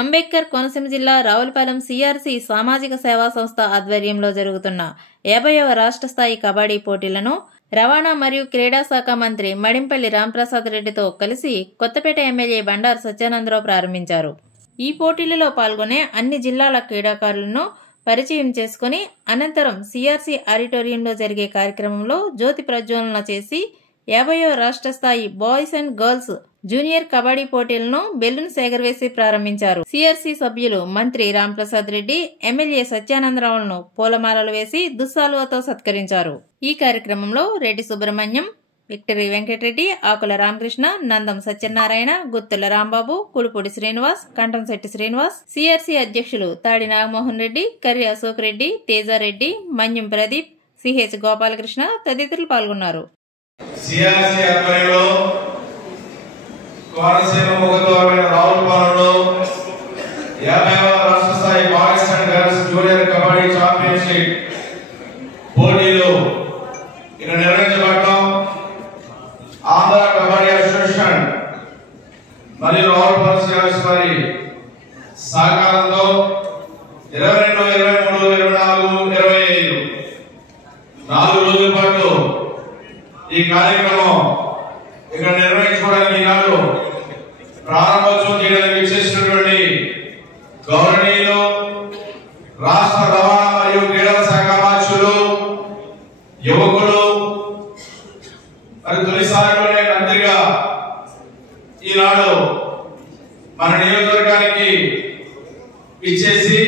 అంబేద్కర్ కోనసీమ జిల్లా రావులపాలెం సిఆర్సి సామాజిక సేవా సంస్థ ఆధ్వర్యంలో జరుగుతున్న 50వ రాష్ట్ర స్థాయి కబడ్డీ పోటీలను రవాణా మరియు క్రీడా శాఖ మంత్రి మడింపల్లి రాంప్రసాద్ రెడ్డితో కలిసి కొత్తపేట ఎమ్మెల్యే బండారు సత్యానందరావు ప్రారంభించారు. ఈ పోటీలలో పాల్గొనే అన్ని జిల్లాల క్రీడాకారులను పరిచయం చేసుకుని అనంతరం సిఆర్సి ఆడిటోరియంలో జరిగే కార్యక్రమంలో జ్యోతి ప్రజ్వలన చేసి 50వ రాష్ట్ర స్థాయి boys and girls junior kabaddi పోటీలను బెలూన్స్ ఎగరవేసి ప్రారంభించారు. సిఆర్సి సభ్యులు మంత్రి రాంప్రసాద్ రెడ్డి, ఎమ్మెల్యే సత్యానందరావులను పూలమాలలు వేసి దుస్సాలువతో సత్కరించారు. ఈ కార్యక్రమంలో రెడ్డి సుబ్రహ్మణ్యం, విక్టరీ వెంకటరెడ్డి, ఆకుల రామకృష్ణ, నందం సత్యనారాయణ, గుత్తుల రాంబాబు, కుడుపూడి శ్రీనివాస్, కంఠంశెట్టి శ్రీనివాస్, సిఆర్సి అధ్యక్షులు తాడి నాగమోహన్ రెడ్డి, కర్రి అశోక్ రెడ్డి, తేజారెడ్డి, మన్యం ప్రదీప్, సిహెచ్ గోపాలకృష్ణ తదితరులు పాల్గొన్నారు. సిఆర్సి ఆధ్వర్యంలో కోనసీమ ముఖద్వారమైన రావులపాలెంలో 50వ రాష్ట్ర స్థాయి boys and girls junior kabaddi championship పోటీలు ఇక్కడ నిర్వహించబడటం ఆంధ్ర కబడ్డీ అసోసియేషన్ మరియు రావులపాలెం సిఆర్సి వారి సహకారంతో 22, 23, 24, 25 4 రోజుల పాటు ఈ కార్యక్రమం ఇక్కడ నిర్వహించుకోవడానికి ఈనాడు ప్రారంభోత్సవం చేయడానికి విచ్చేసినటువంటి గౌరవనీయులు రాష్ట్ర రవాణా మరియు క్రీడా శాఖ మంత్రులు, యువకులు, మరి తొలిసారిలోనే మంత్రిగా ఈనాడు మన నియోజకవర్గానికి ఇచ్చేసి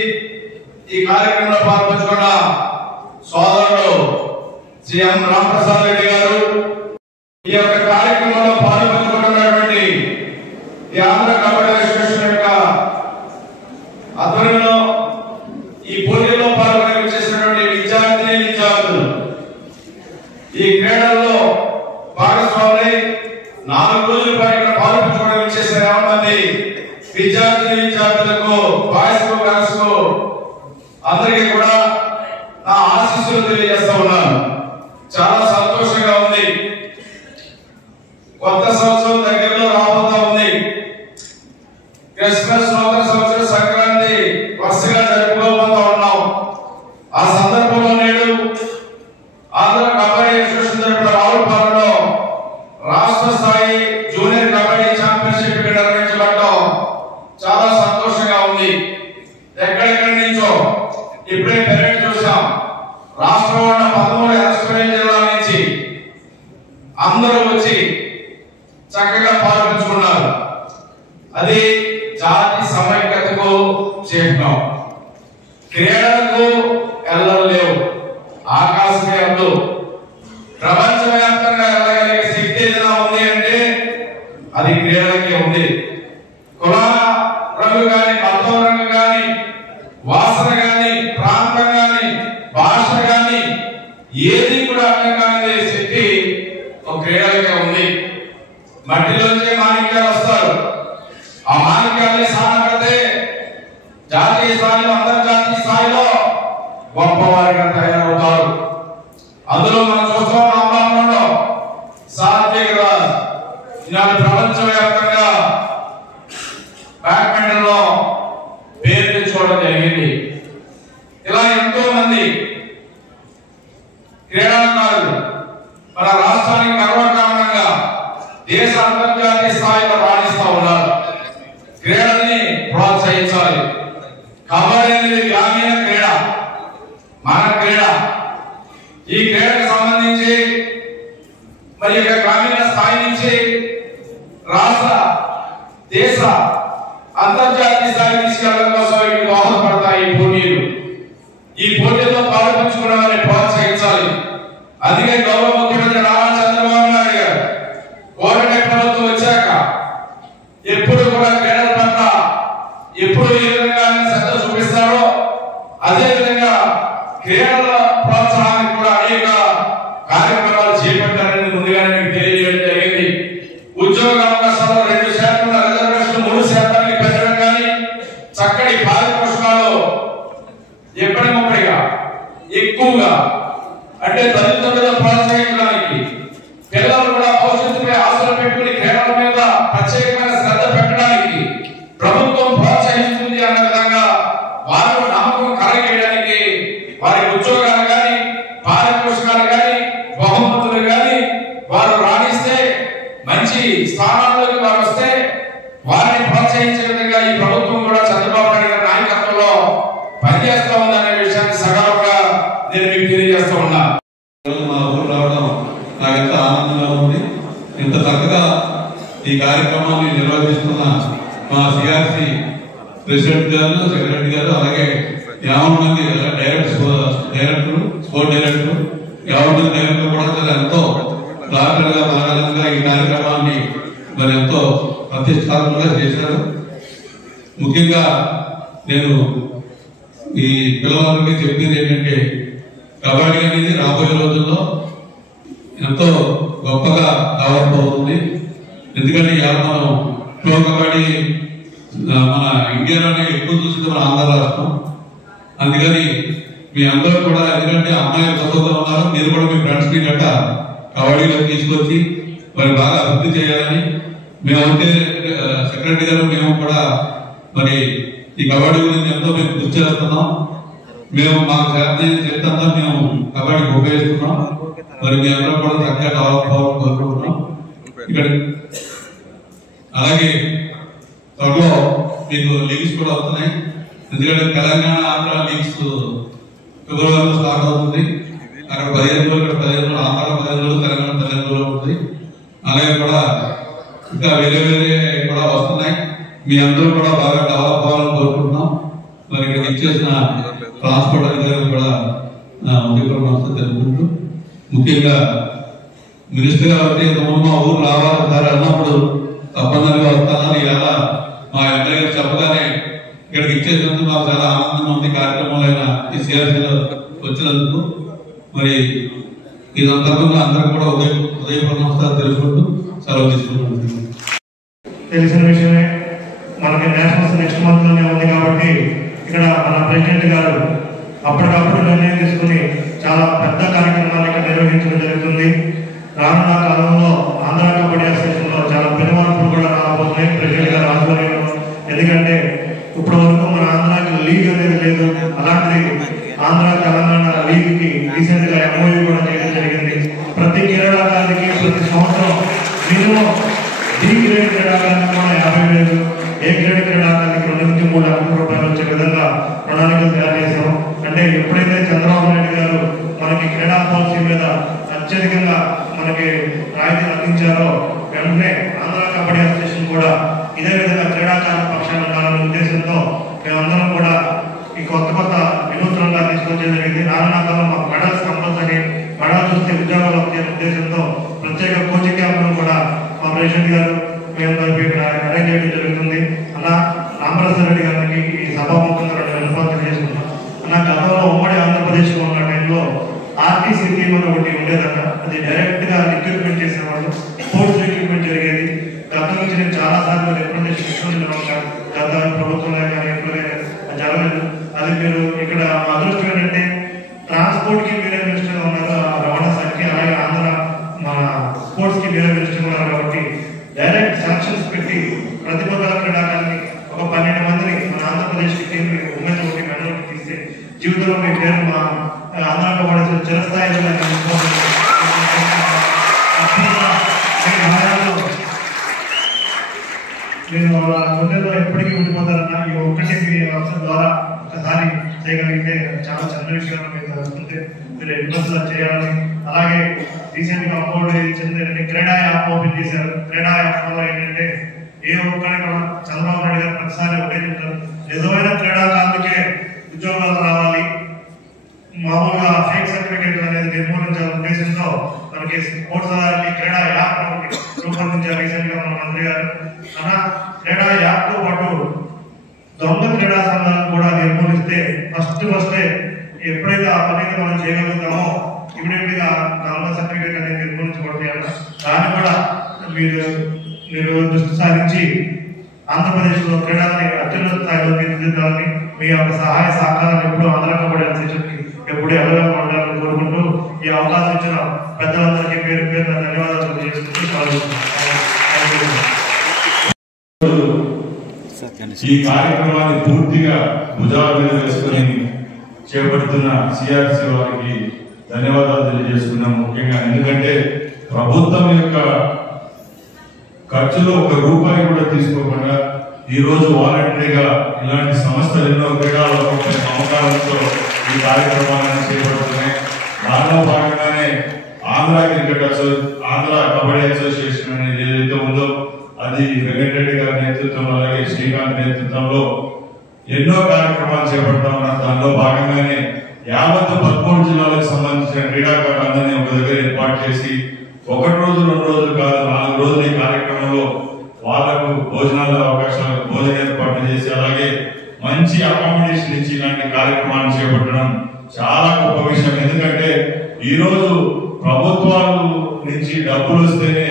ఈ కార్యక్రమంలో పాల్పంచుకున్న సోదరుడు సీఎం రాంప్రసాద్ రెడ్డి గారు, ఈ యొక్క కార్యక్రమంలో పాల్పంచుకున్నటువంటి ఈ ఆంధ్ర కబడ్డీ అసోసియేషన్ యొక్క ఆధ్వర్యంలో ఈ పోటీలో పాల్గొని చేసినటువంటి విద్యార్థులు ఈ క్రీడల్లో భాగస్వాములై 4 రోజుల పాటు ఇక్కడ పాల్పంచుకోవడానికి చేసిన 50 మంది విద్యార్థులకు బాయ్స్ కు గర్ల్స్ కు అందరికీ కూడా నా ఆశీస్సులు తెలియజేస్తా ఉన్నాను. చాలా సంతోషంగా ఉంది. కొత్త సంవత్సరం దగ్గరలో రాబోతా ఉంది. క్రిస్మస్, నూతన సంవత్సరం, సంక్రాంతి వరుసగా జరుపుకోబోతా ఉన్నాం. ఆ సందర్భంలో నేడు ఆంధ్ర కబడ్డీ అసోసియేషన్ తరపున రావులపాలెంలో రాష్ట్ర స్థాయి జూనియర్ కబడ్డీ ఛాంపియన్షిప్ ఇక్కడ నిర్వహించబడటం చాలా సంతోషంగా ఉంది. ఎక్కడెక్కడి నుంచో ఇప్పుడే పెరేడ్ చూసాం. రాష్ట్రంలో ఉన్న 13 రాష్ట్రాల జిల్లాల నుంచి అందరూ వచ్చి చక్కగా పాల్పంచుకున్నారు. అది జాతి సమైక్యతకు చిహ్నం. క్రీడలకు ఎల్లలు లేవు, ఆకాశమే అల్లు. ప్రపంచవ్యాప్తంగా వెళ్ళగలిగే శక్తి ఏదైనా ఉంది అంటే అది క్రీడలకే ఉంది. కుల రంగు గాని, మతం రంగు గాని, వాసన గాని, ప్రాంతం గాని, భాష గాని ఏది కూడా అర్థం కాని శక్తి ఒక క్రీడలకే ఉంది. మట్టిలోంచే మాణిక్యాలు వస్తారు. ఆ మాణిక్యాలని సానపడితే జాతీయ స్థాయిలో, అంతర్జాతీయ స్థాయిలో గొప్పవారిగా తయారవుతారు. అందులో మనం చూస్తాం రామరామంలో సాత్విక్ రాజ్ ఈనాడు ప్రపంచవ్యాప్తంగా బ్యాడ్మింటన్ లో పేరు తెచ్చుకోవడం జరిగింది. ఇలా ఎంతో మంది క్రీడాకారులు మన రాష్ట్రానికి గర్వకారణంగా దేశ అంతర్జాతీయ స్థాయిలో రాణిస్తా ఉన్నారు. క్రీడల్ని ప్రోత్సహించాలి. కబడ్డీ అనేది గ్రామీణ క్రీడ, మన క్రీడ. ఈ క్రీడకు సంబంధించి మరి గ్రామీణ స్థాయి నుంచి రాష్ట్ర, దేశ, అంతర్జాతీయ స్థాయి తీసుకెళ్లడం కోసం ఇవి దోహదపడతాయి ఈ పోటీలు. ఈ పోటీల్లో పాల్పంచుకున్న వారిని ప్రోత్సహించాలి. అందుకే గౌరవ ముఖ్యమంత్రి నారా చంద్రబాబు నాయుడు గారు కోవిడ్ ప్రభుత్వం వచ్చాక ఎప్పుడు కూడా క్రీడల పట్ల ఎప్పుడు ఏ విధంగా శ్రద్ధ చూపిస్తారో అదే విధంగా క్రీడల ప్రోత్సాహానికి కూడా అనేక కార్యక్రమాలు చేపట్టారని ముందుగానే మీకు తెలియజేయడం జరిగింది. ఉద్యోగ అవకాశాలు 2% రిజర్వేషన్ 3% పెంచడం కానీ, చక్కటి పారితోషికాలు ఎప్పటికప్పుడుగా ఎక్కువగా అంటే తల్లిదండ్రుల ప్రోత్సహించడానికి, పిల్లలు కూడా భవిష్యత్తుపై ఆశలు పెట్టుకుని క్రీడల మీద ప్రత్యేకమైన శ్రద్ధ పెట్టడానికి ప్రభుత్వం ప్రోత్సహిస్తుంది. ఈ కార్యక్రమాన్ని నిర్వహిస్తున్న మా సిఆర్సి ప్రెసిడెంట్ గారు, సెక్రటరీ గారు, అలాగే 50 మంది డైరెక్టర్, స్పోర్ట్ డైరెక్టర్, 50 మంది డైరెక్టర్ కూడా ఎంతో క్లారిటీగా బాగా ఈ కార్యక్రమాన్ని మరి ఎంతో ప్రతిష్టాత్మకంగా చేశారు. ముఖ్యంగా నేను ఈ పిల్లలందరికీ చెప్పేది ఏంటంటే, కబడ్డీ అనేది రాబోయే రోజుల్లో ఎంతో గొప్పగా డెవలప్ అవుతుంది. ఎందుకంటే ఇవాళ మనం ప్రో కబడ్డీ మన ఇండియాలోనే ఎక్కువ చూసింది మన ఆంధ్ర రాష్ట్రం. అందుకని మీ అందరూ కూడా, ఎందుకంటే అమ్మాయిలు చదువుతూ ఉన్నారు, మీరు కూడా మీ ఫ్రెండ్స్ ని గట్ట కబడ్డీలో తీసుకొచ్చి మరి బాగా అభివృద్ధి చేయాలని మేమంటే సెక్రటరీ గారు మేము కూడా మరి ఈ కబడ్డీ గురించి ఎంతో మేము కృషి చేస్తున్నాం. మేము మాకు చేతంతా మేము కబడ్డీకి ఉపయోగిస్తున్నాం. మరి మీ అందరూ కూడా చక్కగా డెవలప్ అవ్వాలని కోరుకుంటున్నాం. ఇక్కడ అలాగే త్వరలో మీకు లీగ్స్ కూడా వస్తున్నాయి. ఎందుకంటే తెలంగాణ, ఆంధ్ర లీగ్స్ ఫిబ్రవరిలో స్టార్ట్ అవుతుంది. అక్కడ 15 రోజులు, ఇక్కడ 15 రోజులు, ఆంధ్ర 15 రోజులు, తెలంగాణ 15 రోజులు ఉంటుంది. అలాగే కూడా ఇంకా వేరే కూడా వస్తున్నాయి. మీ అందరూ కూడా బాగా డెవలప్ అవ్వాలని కోరుకుంటున్నాం. మరి ఇక్కడ ఇచ్చేసిన ట్రాన్స్పోర్ట్ అధికారులు కూడా తెలుపుకుంటూ, ముఖ్యంగా మినిస్టర్ గారు అంటే ఇంతకుముందు మా ఊరు రావాలి సార్ అన్నప్పుడు తప్పనిసరిగా వస్తానని ఇలా మా ఎమ్మెల్యే గారు చెప్పగానే ఇక్కడికి ఇచ్చేసినందుకు మాకు చాలా ఆనందంగా ఉంది. కార్యక్రమాలైన ఈ సిఆర్సీలో వచ్చినందుకు మరి ఈ సందర్భంగా అందరూ కూడా ఉదయపూర్వ నమస్కారం తెలుసుకుంటూ సెలవు తీసుకుంటున్నాం. తెలిసిన విషయమే, మనకి నేషనల్స్ నెక్స్ట్ మంత్ లోనే ఉంది కాబట్టి ఇక్కడ మన ప్రెసిడెంట్ గారు అప్పటికప్పుడు నిర్ణయం తీసుకుని చాలా పెద్ద కార్యక్రమాలు ఇక్కడ నిర్వహించడం జరుగుతుంది. రానున్న కాలంలో ఆంధ్ర కబడ్డీ అసోసియేషన్లో చాలా పెద్ద మార్పులు కూడా రాబోతున్నాయి ప్రెసిడెంట్ గారు ఆధ్వర్యంలో. ఎందుకంటే ఇప్పటి వరకు మన ఆంధ్రాకి లీగ్ అనేది లేదు. అలాంటిది ఆంధ్ర తెలంగాణ లీగ్ కి రీసెంట్ గా MOU కూడా చేయడం జరిగింది. ప్రతి క్రీడాకారుడికి ప్రతి సంవత్సరం మినిమం D గ్రేడ్ క్రీడాకారులకు కూడా 50,000, A గ్రేడ్ క్రీడాకారులకు 2 నుంచి 3 లక్షల రూపాయలు వచ్చే విధంగా ప్రణాళికలు తయారు చేశాం. అంటే ఎప్పుడైతే చంద్రబాబు నాయుడు గారు మనకి క్రీడా పాలసీ మీద అత్యధికంగా మనకి రాయితీలు అందించారో, వెంటనే ఆంధ్ర కబడ్డీ అసోసియేషన్ కూడా ఇదే విధంగా క్రీడాకారుల పక్షాన ఉండాలనే ఉద్దేశంతో మేమందరం కూడా ఈ కొత్త వినూత్నంగా తీసుకొచ్చేది జరిగింది. రానున్న కాలంలో మాకు మెడల్స్ కంపల్సరీ, మెడల్ చూస్తే ఉద్యోగాలు వచ్చే ఉద్దేశంతో ప్రత్యేక కోచింగ్ క్యాంపులను కూడా మా ప్రెసిడెంట్ గారు మేము కలిపి ఇక్కడ అరేంజ్ చేయడం జరుగుతుంది. అలా రామప్రసాద్ రెడ్డి గారికి ఈ సభాముఖంగా 2 విన్నపాలు చేసుకున్నాం. అలా గతంలో ఉమ్మడి ఆంధ్రప్రదేశ్లో ఉన్న టైంలో ఆర్టీసీ టీమ్ అని ఒకటి ఉండేదట. అది డైరెక్ట్ గా రిక్రూట్మెంట్ చేసేవాళ్ళు, స్పోర్ట్స్ రిక్రూట్మెంట్ జరిగేది. గతం నుంచి నేను చాలా సార్లు రిప్రజెంటేషన్ ఇస్తున్నాను. గత ప్రభుత్వంలో కానీ ఎప్పుడు జరగలేదు. అది మీరు ఇక్కడ అదృష్టం ఏంటంటే ట్రాన్స్పోర్ట్ కి మీరే మినిస్టర్ ఉన్నారు, రవాణా శాఖకి, అలాగే ఆంధ్ర మన స్పోర్ట్స్ కి మీరే మినిస్టర్ ఉన్నారు. కాబట్టి డైరెక్ట్ శాంక్షన్స్ పెట్టి ప్రతిభ గల క్రీడాకారుని ఒక 12 మందిని మన ఆంధ్రప్రదేశ్ టీం ఉమెన్స్ ఒకటి మెడల్ తీస్తే జీవితంలో మీ పేరు మా ఆంధ్ర కబడ్డీ చిరస్థాయిలో నేను వాళ్ళ గుండెలో ఎప్పటికీ ఉండిపోతారన్న ఈ ఒక్కటి మీ అవసరం ద్వారా ఒకసారి చేయగలిగితే చాలా చిన్న విషయాలు మీకు తెలుస్తుంటే మీరు ఇన్వెస్ట్ చేయాలని. అలాగే రీసెంట్ గా అమౌంట్ చెందిన క్రీడా యాప్ ఓపెన్ చేశారు. క్రీడా యాప్ వల్ల ఏంటంటే ఏ ఒక్కరికి కూడా చంద్రబాబు నాయుడు గారు ప్రతిసారి ఒకటే చెప్తారు, నిజమైన క్రీడాకారులకే ఉద్యోగాలు రావాలి, మామూలుగా ఫేక్ సర్టిఫికేట్ అనేది నిర్మూలించాలనే ఉద్దేశంతో మనకి స్పోర్ట్స్ అథారిటీ క్రీడా యాప్ రూపొందించారు రీసెంట్ గా మన మంత్రి గారు. అలా క్రీడా యాప్ తో పాటు దొంగ క్రీడా సంఘాలను కూడా నిర్మూలిస్తే ఫస్టే ఎప్పుడైతే ఆ పనిని మనం చేయగలుగుతామో ఇమీడియట్ గా దొంగ సర్టిఫికేట్ అనేది నిర్మూలించబడతాయన్న దాన్ని కూడా మీరు దృష్టి సారించి ఆంధ్రప్రదేశ్ లో క్రీడల్ని అత్యున్నత స్థాయిలో తీర్చిదిద్దాలని మీ యొక్క సహాయ సహకారాలు ఎప్పుడు ఆంధ్ర కబడ్డీ అసోసియేషన్ కి ఎప్పుడు ఎవరైనా ఉండాలని కోరుకుంటూ ఈ అవకాశం ఇచ్చిన పెద్దలందరికీ పేరు ధన్యవాదాలు తెలియజేసుకుంటూ ఈ కార్యక్రమాన్ని పూర్తిగా భుజాల మీద వేసుకుని చేపడుతున్న సిఆర్సి వారికి ధన్యవాదాలు తెలియజేసుకున్నాం. ముఖ్యంగా ఎందుకంటే ప్రభుత్వం యొక్క ఖర్చులో 1 రూపాయి కూడా తీసుకోకుండా ఈ రోజు వాలంటరీగా ఇలాంటి సంస్థలు ఎన్నో క్రీడల అవకాశాలతో ఈ కార్యక్రమాలను చేపడుతున్నాయి. దానిలో భాగంగానే ఆంధ్ర కబడ్డీ అసోసియేషన్ అనేది ఏదైతే ఉందో అది వెంకటరెడ్డి గారి నేతృత్వంలో అలాగే శ్రీకాంత్ నేతృత్వంలో ఎన్నో కార్యక్రమాలు చేపడతా ఉన్నారు. దానిలో భాగంగానే యావత్ 13 జిల్లాలకు సంబంధించిన క్రీడాకారులందరినీ ఒక దగ్గర ఏర్పాటు చేసి 1 రోజు 2 రోజులు కాదు 4 రోజులు ఈ కార్యక్రమంలో వాళ్లకు భోజనాల అవకాశాలు భోజన ఏర్పాటు చేసి అలాగే మంచి అకామిడేషన్ ఇచ్చి ఇలాంటి కార్యక్రమాన్ని చేపట్టడం చాలా గొప్ప విషయం. ఎందుకంటే ఈ రోజు ప్రభుత్వాల నుంచి డబ్బులు వస్తేనే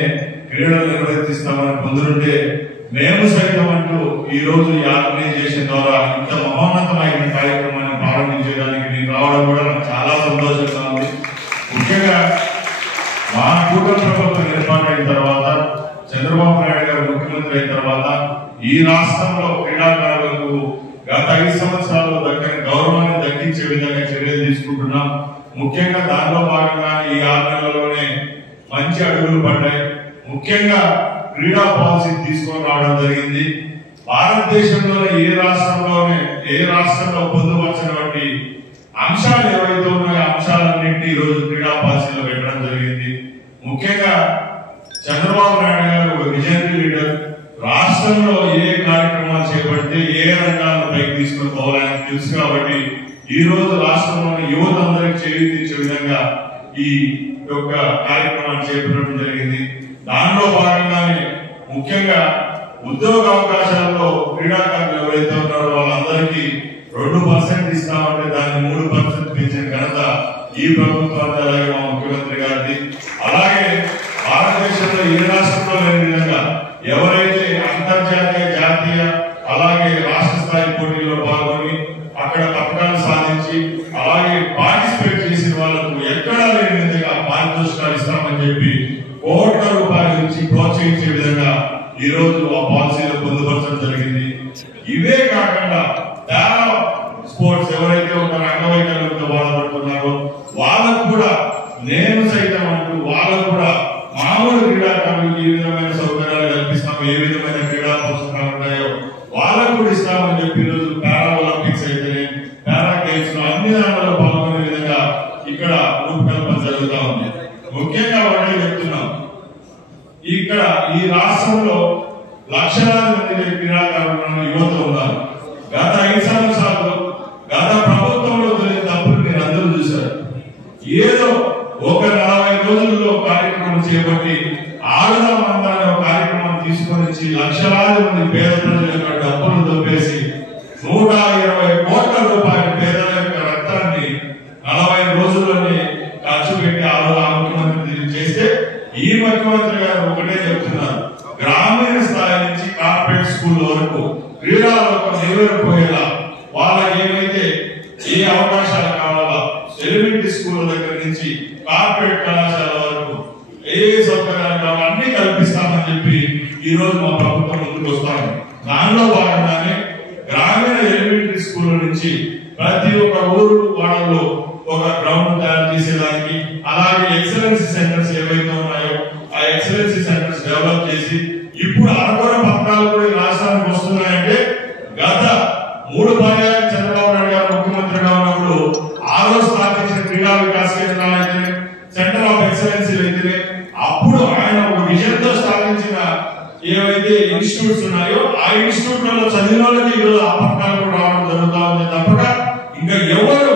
క్రీడలు నిర్వర్తిస్తామని పొందుతుంటే మేము సైతం అంటూ ఈ రోజు ఈ ఆర్గనైజేషన్ ద్వారా ఇంత మహోన్నతమైన కార్యక్రమాన్ని ప్రారంభించడానికి నేను రావడం కూడా నాకు చాలా సంతోషంగా ఉంది. ముఖ్యంగా మా కూటమి ప్రభుత్వం ఏర్పాటైన తర్వాత చంద్రబాబు నాయుడు గారు ముఖ్యమంత్రి అయిన తర్వాత ఈ రాష్ట్రంలో క్రీడాకారులకు గత 5 సంవత్సరాల్లో దక్కని గౌరవాన్ని దక్కించే విధంగా చర్యలు తీసుకుంటున్నాం. ముఖ్యంగా దానిలో భాగంగా ఈ 6 నెలల్లోనే మంచి అడుగులు పడ్డాయి. ముఖ్యంగా క్రీడా పాలసీ తీసుకొని రావడం జరిగింది. భారతదేశంలోనే ఏ రాష్ట్రంలో పొందుపరిచినటువంటి అంశాలు ఏవైతే ఉన్నాయో అంశాలన్నింటినీ ఈ రోజు క్రీడా పాలసీలో పెట్టడం జరిగింది. ముఖ్యంగా చంద్రబాబు నాయుడు గారు ఒక విజనరీ లీడర్. రాష్ట్రంలో ఏ కార్యక్రమాలు చేపడితే ఏ రంగాలను పైకి తీసుకొని పోవాలని తెలుసు కాబట్టి ఈ రోజు రాష్ట్రంలోని యువత అందరికి చేయూతించే విధంగా ఈ యొక్క కార్యక్రమాన్ని చేపట్టడం జరిగింది. దానిలో భాగంగానే ముఖ్యంగా ఉద్యోగ అవకాశాల్లో క్రీడాకారులు ఎవరైతే ఉన్నారో వాళ్ళందరికీ 2% ఇస్తామంటే దాన్ని 3% పెంచిన ఘనత ఈ ప్రభుత్వానికి అలాగే మా ముఖ్యమంత్రి గారిది. అలాగే భారతదేశంలో ఏ రాష్ట్రంలో లేని విధంగా ఎవరైతే అంతర్జాతీయ జాతీయ అలాగే రాష్ట్ర స్థాయి పోటీల్లో పాల్గొని అక్కడ పథకాలు సాధించి అలాగే పార్టిసిపేట్ చేసిన వాళ్ళకు ఎక్కడా లేని విధంగా పారితోషికాలు ఇస్తామని చెప్పి కోట్ల రూపాయల నుంచి ప్రోత్సహించే విధంగా ఈ రోజు ఆ పాలసీలో పొందుపరచడం జరిగింది. ఇవే కాకుండా పారా స్పోర్ట్స్ ఎవరైతే ఒక అంగవైకల్యంతో బాధపడుతున్నారో వాళ్ళకు కూడా నేను సైతం అంటూ వాళ్ళకు కూడా మామూలు క్రీడాకారులకు ఏ విధమైన సౌకర్యాలు కల్పిస్తామో ఏ విధమైన క్రీడా ప్రోత్సాహాలు ఉంటాయో వాళ్ళకు కూడా ఇస్తామని చెప్పి ఈ రోజు పారా ఒలింపిక్స్ అయితేనే పారా గేమ్స్ లో అన్ని దాంట్లో పాల్గొనే విధంగా ఇక్కడ రూపకల్పన జరుగుతూ ఉంది. ముఖ్యంగా ఒకటే చెప్తున్నాం, ఇక్కడ ఈ రాష్ట్రంలో లక్షలాది మంది క్రీడాకారులు యువత ఉన్నారు. గత 5 సంవత్సరాల్లో గత ప్రభుత్వంలో జరిగిన తప్పులు మీరు అందరూ చూశారు. ఏదో ఒక 40 రోజుల్లో కార్యక్రమం చేపట్టి ఆడదామంతా అనే కార్యక్రమం తీసుకొని వచ్చి లక్షలాది మంది పేద ప్రజల యొక్క డబ్బులు దొబ్బేసి 120 కోట్ల రూపాయల పేదల యొక్క రక్తాన్ని 40 రోజుల్లోనే ఖర్చు పెట్టి ఆ ముఖ్యమంత్రి చేస్తే ఈ ముఖ్యమంత్రి గారు ఒకటే చెప్తున్నారు, గ్రామీణ స్థాయి నుంచి కార్పొరేట్ స్కూల్ వరకు క్రీడాలోకం నిలబడిపోయేలా వాళ్ళకి ఏమైతే ఏ అవకాశాలు కావాలా ఎలిమెంటరీ స్కూల్ దగ్గర నుంచి కార్పొరేట్ కళాశాల వరకు ఏ సౌకర్యాలు కావాలో అన్ని కల్పిస్తామని చెప్పి ఈ రోజు మా ప్రభుత్వం ముందుకు వస్తాము. దానిలో భాగంగానే గ్రామీణ ఎలిమెంటరీ స్కూల్ నుంచి ప్రతి ఒక్క ఊరు వాడల్లో ఒక గ్రౌండ్ తయారు చేసేదానికి అలాగే ఎక్సలెన్సీ సెంటర్స్ ఏవైతే ఉన్నాయో ఆ ఎక్సలెన్సీ సెంటర్స్ డెవలప్ చేసి ఇప్పుడు అరకొర పథకాలు కూడా ఈ రాష్ట్రానికి వస్తున్నాయంటే గత 3 పర్యాయాలు చంద్రబాబు నాయుడు గారు ముఖ్యమంత్రిగా ఉన్నప్పుడు ఆ రోజు స్థాపించిన క్రీడా వికాస కేంద్రాలు అయితేనే సెంటర్ ఆఫ్ ఎక్సలెన్సీ అయితేనే అప్పుడు ఆయన ఒక విజన్ తో స్థాపించిన ఏవైతే ఇన్స్టిట్యూట్స్ ఉన్నాయో ఆ ఇన్స్టిట్యూట్లలో చదివిన వాళ్ళకి ఈరోజు ఆ పథకాలు కూడా రావడం జరుగుతా ఉంది తప్పక ఇంకా ఎవరు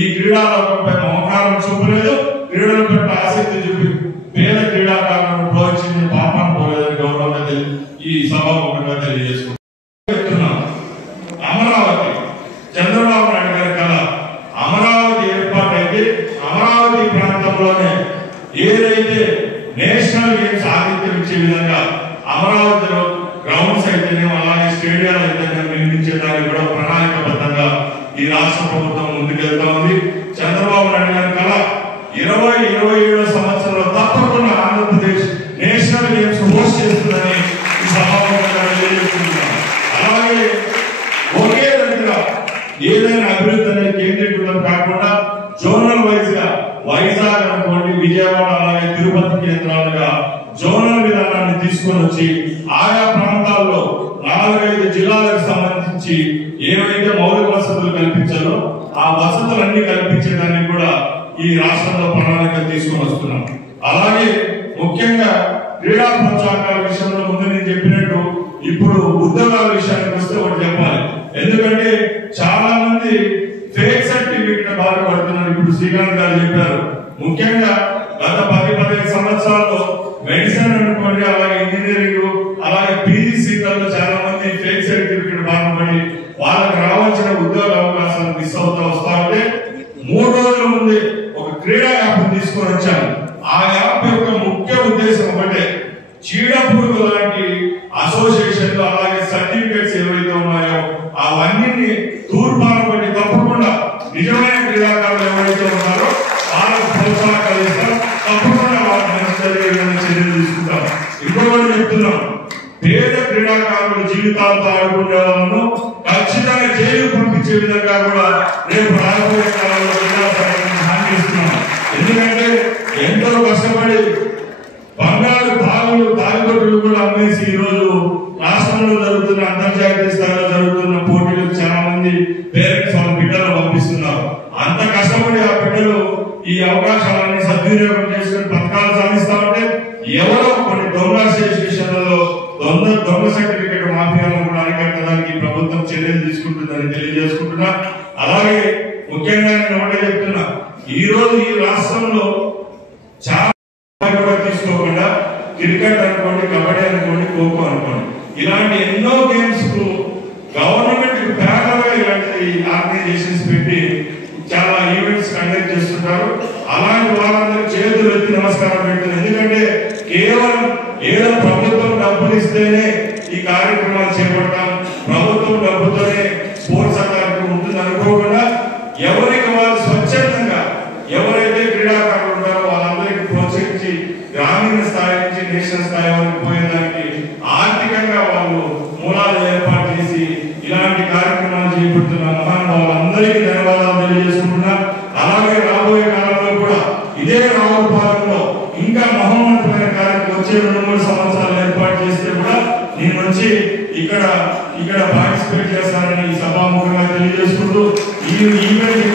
ఈ క్రీడాలోకంపై మమకారం చూపలేదు, క్రీడల పట్ల ఆసక్తి చూపి పేద క్రీడాకారులను ప్రోత్సహించిన పాపం పోలేదని గౌరవంగా ఈ సభాముఖంగా తెలియజేసుకుంటున్నాం. అమరావతి చంద్రబాబు నాయుడు గారి కళ అమరావతి ఏర్పాటైతే అమరావతి ప్రాంతంలోనే ఏదైతే నేషనల్ గేమ్స్ ఆతిథ్యం ఇచ్చే విధంగా అమరావతిలో గ్రౌండ్స్ అయితేనే అలాగే స్టేడియాలు అయితేనే నిర్మించడానికి కూడా ప్రణాళికబద్ధంగా ఈ రాష్ట్ర ప్రభుత్వం ముందుకెళ్తా ఉంది. చంద్రబాబు నాయుడు గారి కళ 2027 సంవత్సరంలో తప్పకుండా ఆంధ్రప్రదేశ్ నేషనల్ గేమ్స్ హోస్ట్ చేస్తుందని ఈ సభాముఖంగా తెలియజేస్తున్నాం. అలాగే ఒకే దగ్గర ఏదైనా అభివృద్ధి అనేది కేంద్రీకృతం కాకుండా జోనల్ వైజ్ గా వైజాగ్ అనుకోండి, విజయవాడ అలాగే తిరుపతి కేంద్రాలుగా జోనల్ విధానాన్ని తీసుకొని వచ్చి ఆయా ప్రాంతాల్లో 4-5 జిల్లాలకు సంబంధించి ఏవైతే మౌలిక వసతులు కల్పించాలో ఆ వసతులన్నీ కల్పించడానికి కూడా ఈ రాష్ట్రంలో ప్రణాళిక తీసుకొని వస్తున్నాం. అలాగే ముఖ్యంగా క్రీడా ప్రోత్సాహకాల విషయంలో ముందు నేను చెప్పినట్టు ఇప్పుడు ఉద్యోగాల విషయానికి వస్తే ఒకటి చెప్పాలి. ఎందుకంటే చాలా మంది ఫేక్ సర్టిఫికెట్ బాగా పడుతున్నారు. ఇప్పుడు శ్రీకాంత్ గారు చెప్పారు, ముఖ్యంగా గత 10-15 సంవత్సరాల్లో మెడిసిన్ అనుకోండి, అలాగే ఇంజనీరింగ్, అలాగే పీజీ సీట్లలో చాలా మంది ఫేక్ సర్టిఫికెట్ బాగుపడి వాళ్ళకి రావాల్సిన ఉద్యోగ అవకాశాలు మిస్ అవుతా వస్తా ఉంటే 3 రోజుల ముందే ఒక క్రీడా యాప్ తీసుకొని వచ్చాను. ఆ యాప్ యొక్క ముఖ్య ఉద్దేశం ఒకటే, చీడపురుగు లాంటి అసోసియేషన్లు అలాగే సర్టిఫికెట్స్ ఏవైతే ఉన్నాయో అవన్నీ తూర్పాలు పట్టి తప్పకుండా నిజమైన క్రీడాకారులు ఎవరైతే ఉన్నారో వాళ్ళకు ప్రోత్సాహకాలు ఇస్తాం, తప్పకుండా వాళ్ళని చర్యలు తీసుకుంటాం. ఇంకొకటి చెప్తున్నాం, పేద క్రీడాకారుల జీవితాలతో ఆడుకునే వాళ్ళను ఖచ్చితంగా జైలు పంపించే విధంగా కూడా రేపు రాబోయే కాలంలో హామీ ఇస్తున్నాం. ఎందుకంటే ఎంతో కష్టపడి బంగారు తాగుబొట్టులు కూడా అమ్మేసి ఈ రోజు రాష్ట్రంలో జరుగుతున్న అంతర్జాతీయ స్థాయిలో జరుగుతున్న పోటీలకు చాలా మంది పేరెంట్స్ వాళ్ళ బిడ్డలు పంపిస్తున్నారు. అంత కష్టపడి ఆ బిడ్డలు ఈ అవకాశాలన్నీ సద్వినియోగం చేసుకుని పథకాలు సాధిస్తా ఉంటే ఎవరో కొన్ని దొంగ అసోసియేషన్లలో దొంగ సర్టిఫికెట్ మాఫియాలను కూడా అరికట్టడానికి ప్రభుత్వం చర్యలు తీసుకుంటుందని తెలియజేసుకుంటున్నా. అలాగే ముఖ్యంగా నేను ఒకటే చెప్తున్నా, ఈ రోజు ఈ రాష్ట్రంలో చాలా కూడా తీసుకోకుండా క్రికెట్ అనుకోండి, కబడ్డీ అనుకోండి, ఖోఖో అనుకోండి, ఇలాంటి ఎన్నో గేమ్స్ కు గవర్నమెంట్ పేదగా ఇలాంటి ఆర్గనైజేషన్స్ పెట్టి చాలా ఈవెంట్స్ కండక్ట్ చేస్తుంటారు. అలాంటి వాళ్ళందరూ చేతులు ఎత్తి నమస్కారం పెడుతున్నారు. ఎందుకంటే కేవలం ఏదో ప్రభుత్వం డబ్బులు ఇస్తేనే ఈ కార్యక్రమాలు చేపడతాం, ప్రభుత్వం డబ్బుతోనే స్పోర్ట్స్ కార్యక్రమం ఉంటుంది అనుకోకుండా ఎవరికి వాళ్ళు స్వచ్ఛందంగా ఎవరైతే క్రీడాకారులు ఉంటారో వాళ్ళందరికీ ప్రోత్సహించి గ్రామీణ స్థాయి నుంచి నేషనల్ స్థాయి వరకు పోయేదానికి ఆర్థికంగా వాళ్ళు మూలాలు ఏర్పాటు చేసి ఇలాంటి కార్యక్రమాలు చేపడుతున్న మహానుభావులందరికీ ధన్యవాదాలు తెలియజేసుకుంటున్నా. అలాగే రాబోయే కాలంలో కూడా ఇదే రావులపాలెంలో ఇంకా మహోన్నతమైన కార్యక్రమం వచ్చే 2-3 సంవత్సరాలు ఏర్పాటు చేస్తే కూడా నేను వచ్చి ఇక్కడ పార్టిసిపేట్ చేస్తానని సభాముఖంగా తెలియజేసుకుంటూ ఈ ఈవెంట్